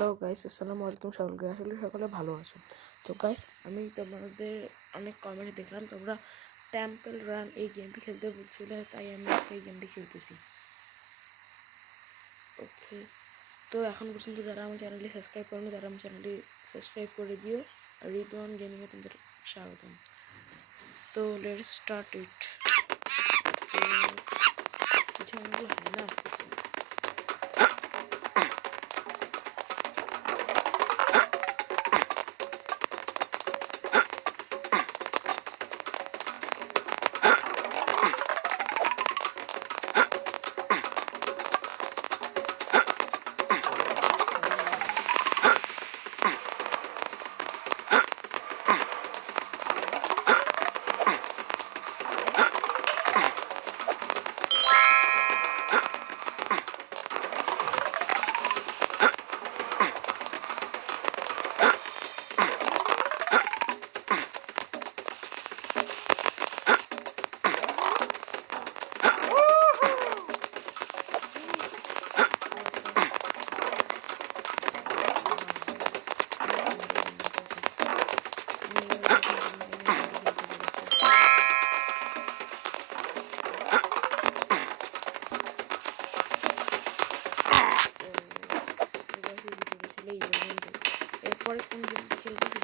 Hello guys, আসসালামু আলাইকুম সকলকে। আসলে সকলে ভালো আছো তো গাইস? আমি তোমাদের অনেক কমেন্ট দেখলাম তোমরা টেম্পল রান এই গেমটি খেলতে বলছিলে, তাই আমি আজকে এই গেমটি খেলতেছি। ওকে, তো এখন পর্যন্ত যারা আমার চ্যানেলটি সাবস্ক্রাইব করেনি তারা আমার চ্যানেলটি সাবস্ক্রাইব করে দিও। রিদওয়ান গেমিংয়ে তোমাদের স্বাগতম। তো লেটস স্টার্ট ইট। কিছু অনেকগুলো হয় না আসতেছে। এরপরে কোন গেম খেলবো